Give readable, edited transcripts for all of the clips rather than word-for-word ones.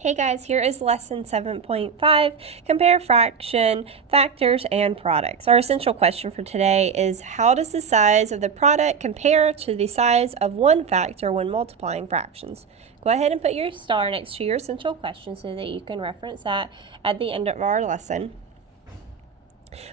Hey guys, here is lesson 7.5, compare fraction, factors, and products. Our essential question for today is how does the size of the product compare to the size of one factor when multiplying fractions? Go ahead and put your star next to your essential question so that you can reference that at the end of our lesson.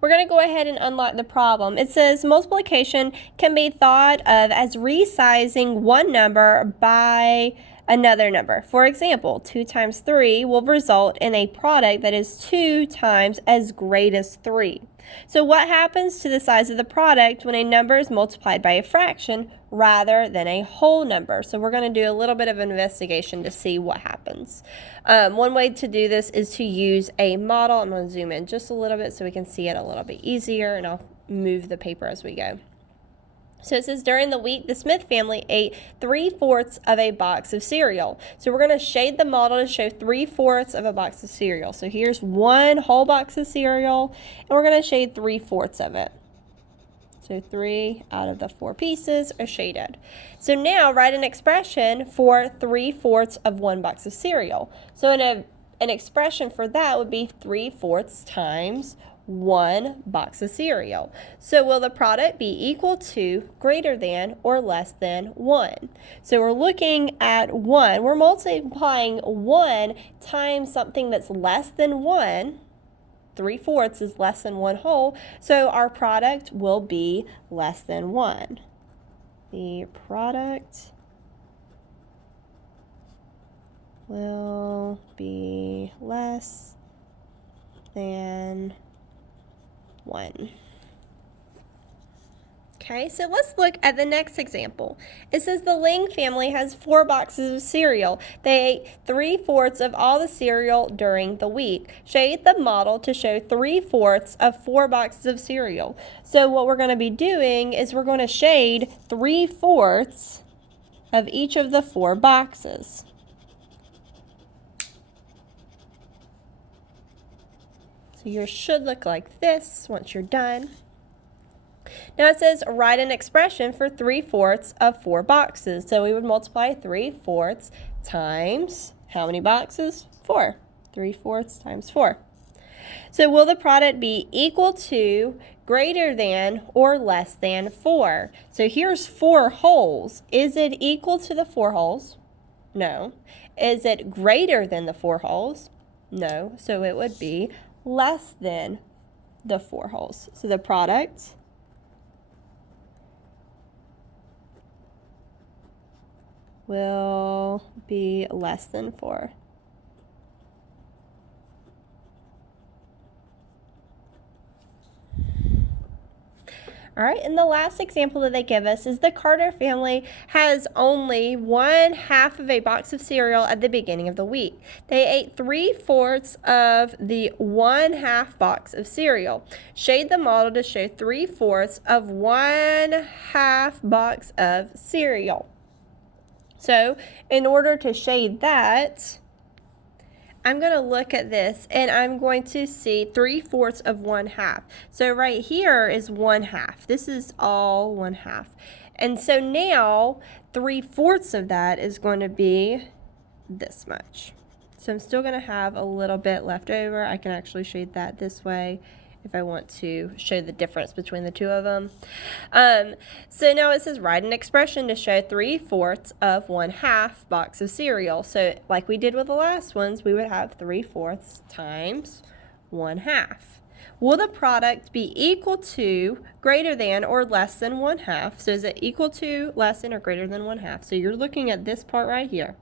We're going to go ahead and unlock the problem. It says multiplication can be thought of as resizing one number by another number. For example, 2 times 3 will result in a product that is 2 times as great as 3. So what happens to the size of the product when a number is multiplied by a fraction rather than a whole number? So we're going to do a little bit of investigation to see what happens. One way to do this is to use a model. I'm going to zoom in just a little bit so we can see it a little bit easier, and I'll move the paper as we go. So it says during the week, the Smith family ate 3/4 of a box of cereal. So we're going to shade the model to show 3/4 of a box of cereal. So here's one whole box of cereal, and we're going to shade 3/4 of it. So 3 out of the 4 pieces are shaded. So now write an expression for 3/4 of one box of cereal. So an expression for that would be 3/4 times one box of cereal. So will the product be equal to, greater than, or less than 1? So we're looking at 1. We're multiplying 1 times something that's less than 1. 3/4 is less than 1 whole, so our product will be less than 1. The product will be less than 1. Okay, so let's look at the next example. It says the Ling family has 4 boxes of cereal. They ate 3/4 of all the cereal during the week. Shade the model to show 3/4 of 4 boxes of cereal. So what we're going to be doing is we're going to shade 3/4 of each of the 4 boxes. So yours should look like this once you're done. Now it says write an expression for 3/4 of 4 boxes. So we would multiply 3/4 times how many boxes? 4. 3/4 times 4. So will the product be equal to, greater than, or less than 4? So here's 4 wholes. Is it equal to the 4 wholes? No. Is it greater than the 4 wholes? No. So it would be less than the 4 wholes. So the product will be less than 4. All right, and the last example that they give us is the Carter family has only 1/2 of a box of cereal at the beginning of the week. They ate 3/4 of the 1/2 box of cereal. Shade the model to show 3/4 of 1/2 box of cereal. So in order to shade that, I'm going to look at this and I'm going to see 3/4 of 1/2. So right here is 1/2. This is all 1/2. And so now 3/4 of that is going to be this much. So I'm still going to have a little bit left over. I can actually shade that this way if I want to show the difference between the two of them. So now it says write an expression to show 3/4 of 1/2 box of cereal. So like we did with the last ones, we would have 3/4 times 1/2. Will the product be equal to, greater than, or less than 1/2? So is it equal to, less than, or greater than 1/2? So you're looking at this part right here.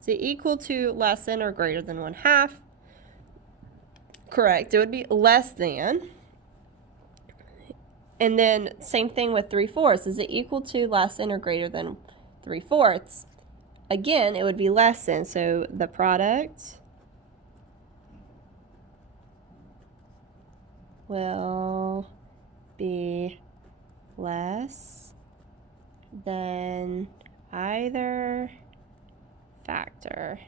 Is it equal to, less than, or greater than 1/2? Correct. It would be less than. And then same thing with 3/4. Is it equal to, less than, or greater than 3/4? Again, it would be less than. So the product will be less than either factor.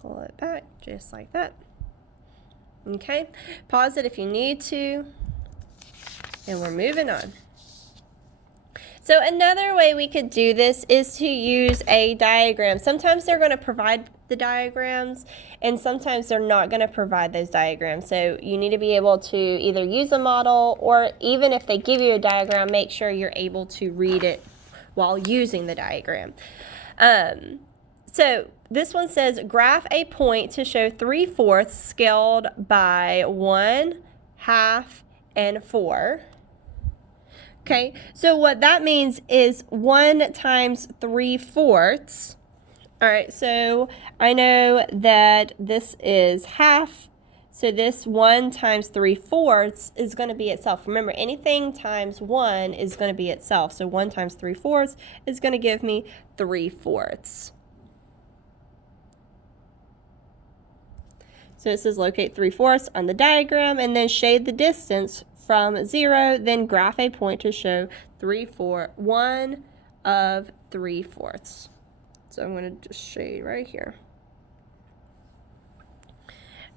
Pull it back just like that. Okay, pause it if you need to, and we're moving on. So another way we could do this is to use a diagram. Sometimes they're going to provide the diagrams, and sometimes they're not going to provide those diagrams. So you need to be able to either use a model, or even if they give you a diagram, make sure you're able to read it while using the diagram. So this one says, graph a point to show 3/4 scaled by 1, half, and 4. Okay, so what that means is 1 times 3/4. All right, so I know that this is half. So this 1 times 3/4 is going to be itself. Remember, anything times 1 is going to be itself. So 1 times 3/4 is going to give me 3/4. So it says locate 3/4 on the diagram and then shade the distance from 0, then graph a point to show 1 of 3/4. So I'm going to just shade right here.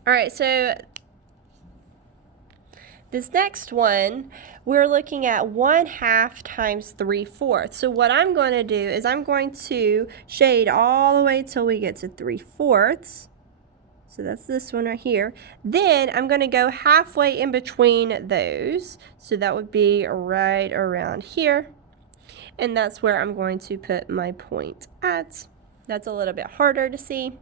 All right, so this next one, we're looking at 1/2 times 3/4. So what I'm going to do is I'm going to shade all the way till we get to 3/4. So that's this one right here. Then I'm going to go halfway in between those. So that would be right around here. And that's where I'm going to put my point at. That's a little bit harder to see.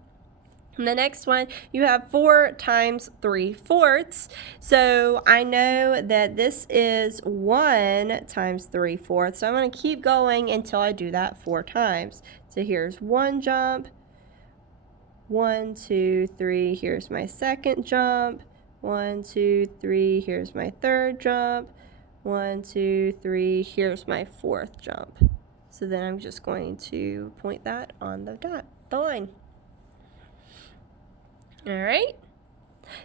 And the next one, you have 4 times 3/4. So I know that this is 1 times 3/4. So I'm going to keep going until I do that 4 times. So here's one jump. 1, 2, 3, here's my second jump. 1, 2, 3, here's my third jump. 1, 2, 3, here's my fourth jump. So then I'm just going to point that on the line. All right.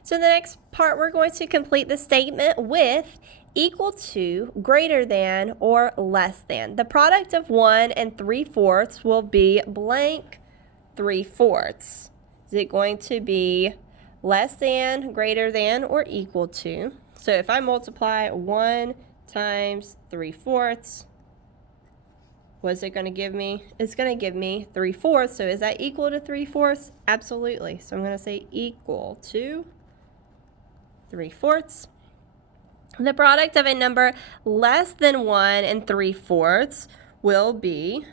So the next part, we're going to complete the statement with equal to, greater than, or less than. The product of 1 and 3/4 will be blank 3/4. Is it going to be less than, greater than, or equal to? So if I multiply 1 times 3/4, what's it going to give me? It's going to give me 3/4. So is that equal to 3/4? Absolutely. So I'm going to say equal to 3/4. The product of a number less than 1 and 3/4 will be,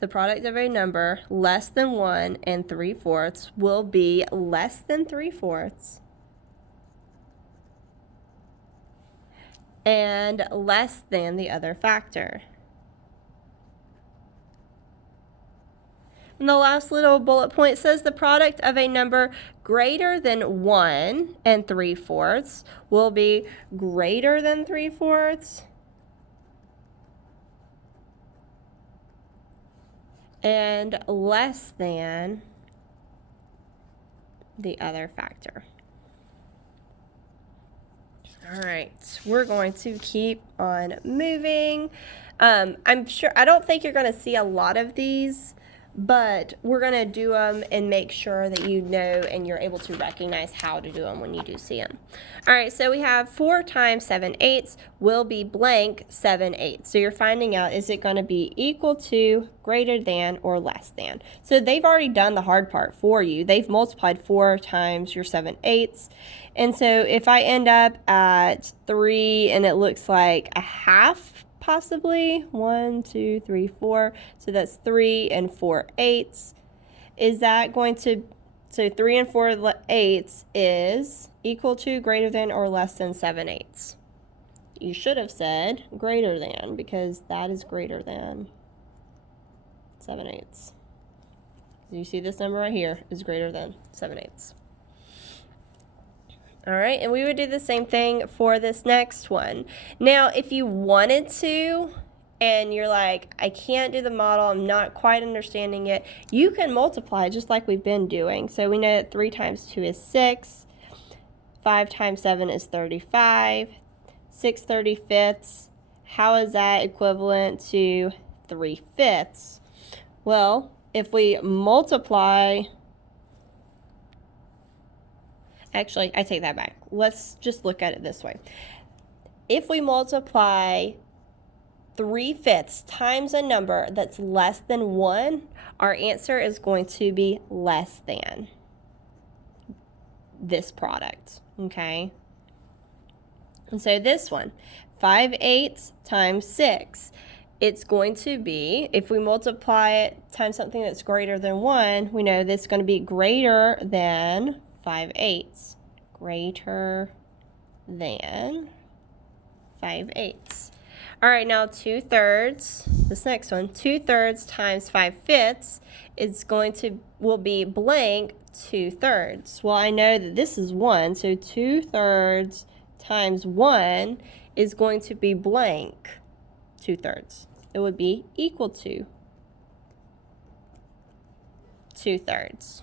the product of a number less than 1 and 3/4 will be less than 3/4 and less than the other factor. And the last little bullet point says the product of a number greater than 1 and 3/4 will be greater than 3/4 and less than the other factor. All right, we're going to keep on moving. I don't think you're going to see a lot of these, but we're going to do them and make sure that you know and you're able to recognize how to do them when you do see them. All right, so we have 4 times 7/8 will be blank 7/8. So you're finding out, is it going to be equal to, greater than, or less than? So they've already done the hard part for you. They've multiplied 4 times your 7/8. And so if I end up at 3 and it looks like a half, possibly 1, 2, 3, 4. So that's 3 and 4/8. Is that going to, so 3 and 4/8 is equal to, greater than, or less than 7/8? You should have said greater than, because that is greater than 7/8. You see this number right here is greater than 7/8. All right, and we would do the same thing for this next one. Now, if you wanted to, and you're like, I can't do the model, I'm not quite understanding it, you can multiply just like we've been doing. So we know that 3 times 2 is 6, 5 times 7 is 35, 6/35. How is that equivalent to 3/5? Well, if we multiply, actually, I take that back. Let's just look at it this way. If we multiply 3/5 times a number that's less than 1, our answer is going to be less than this product, okay? And so this one, 5/8 times 6, it's going to be, if we multiply it times something that's greater than 1, we know this is going to be greater than 5/8. Greater than 5/8. All right, now 2/3, this next one, 2/3 times 5/5 will be blank 2/3. Well, I know that this is 1, so 2/3 times 1 is going to be blank 2/3. It would be equal to 2/3.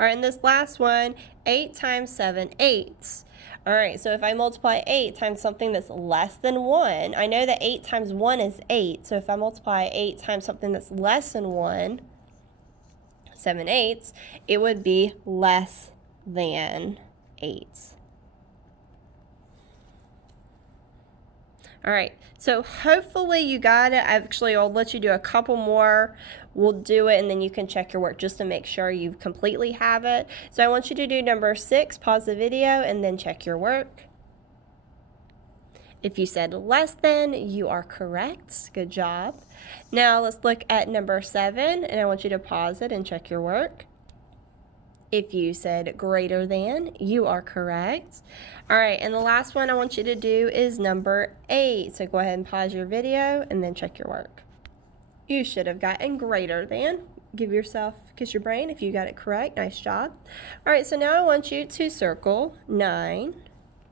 All right, and this last one, 8 times 7/8. All right, so if I multiply 8 times something that's less than 1, I know that 8 times 1 is 8. So if I multiply 8 times something that's less than 1, 7/8, it would be less than 8. All right, so hopefully you got it. Actually, I'll let you do a couple more. We'll do it, and then you can check your work just to make sure you completely have it. So I want you to do number 6, pause the video, and then check your work. If you said less than, you are correct. Good job. Now let's look at number 7, and I want you to pause it and check your work. If you said greater than, you are correct. All right, and the last one I want you to do is number 8. So go ahead and pause your video and then check your work. You should have gotten greater than. Give yourself, kiss your brain if you got it correct. Nice job. All right, so now I want you to circle 9,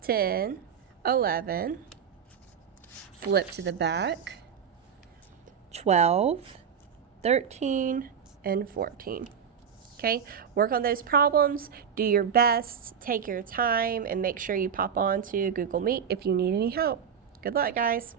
10, 11, flip to the back, 12, 13, and 14. Okay, work on those problems, do your best, take your time, and make sure you pop on to Google Meet if you need any help. Good luck, guys.